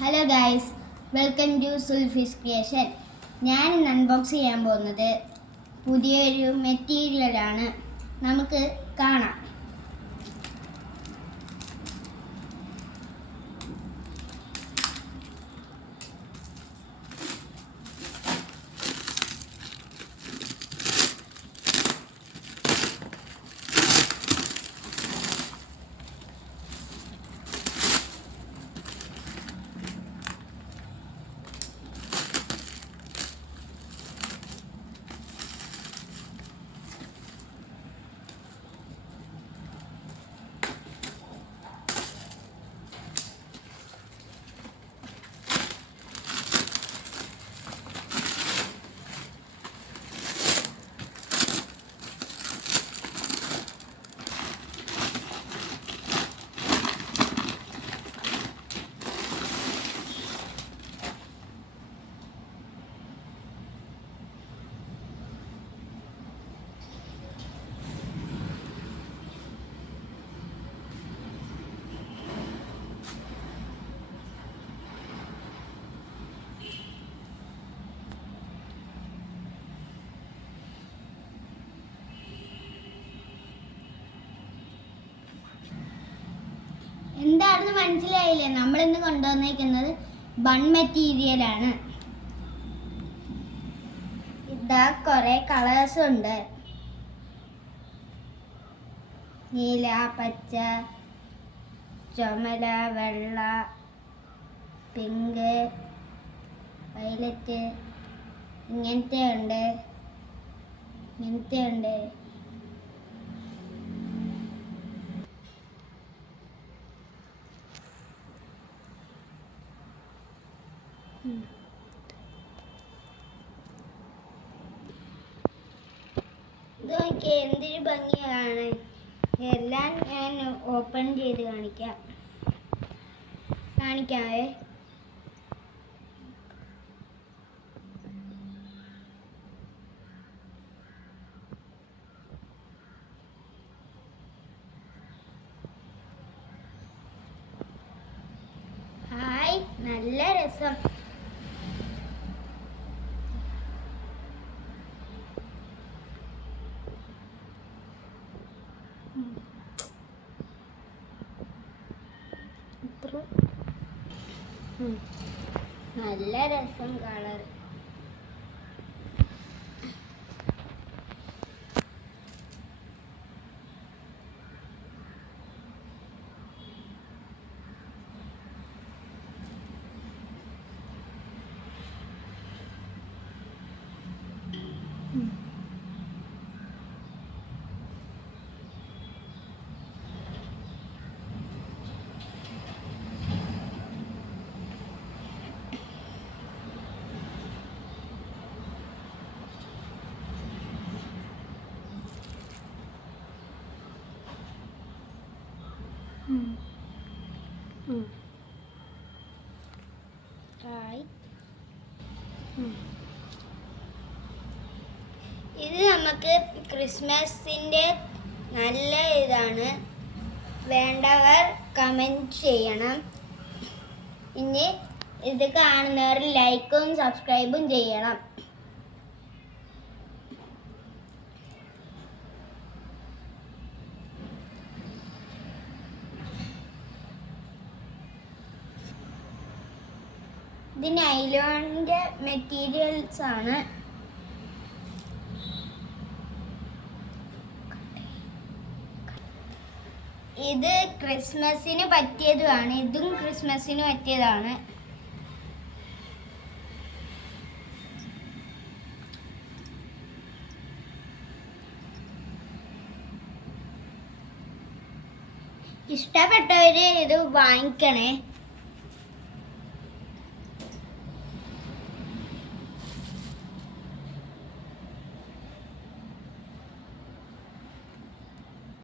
Hello guys welcome to Sulfi's creation ഞാൻ ഇന്ന് unbox ചെയ്യാൻ പോകുന്നത് പുതിയൊരു മെറ്റീരിയലാണ് നമുക്ക് കാണാം. എന്താണെന്ന് മനസ്സിലായില്ലേ? നമ്മൾ ഇന്ന് കൊണ്ടുവന്നിരിക്കുന്നത് ബൺ മെറ്റീരിയലാണ് ഇതാ കുറെ കളേഴ്സ് ഉണ്ട്. നീല പച്ച ചുമല വെള്ള പിങ്ക് വയലറ്റ് ഇങ്ങനത്തെ ഉണ്ട്. ഇങ്ങനത്തെ ഉണ്ട്. എന്തൊരു ഭംഗിയാണ്. എല്ലാം ഞാൻ ഓപ്പൺ ചെയ്ത് കാണിക്കാം. കാണിക്കാവേ. നല്ല രസം. നല്ല രസം കളർ ഹായ് ഇത് നമുക്ക് ക്രിസ്മസിന്റെ നല്ല ഇതാണ്. വേണ്ടവർ കമന്റ് ചെയ്യണം. ഇനി ഇത് കാണുന്നവർ ലൈക്കും സബ്സ്ക്രൈബും ചെയ്യണം. ഇത് നൈലോണിന്റെ മെറ്റീരിയൽസ് ആണ്. ഇത് ക്രിസ്മസിന് പറ്റിയതുമാണ്. ഇതും ക്രിസ്മസിന് പറ്റിയതാണ്. ഇഷ്ടപ്പെട്ടവര് ഇത് വാങ്ങിക്കണേ.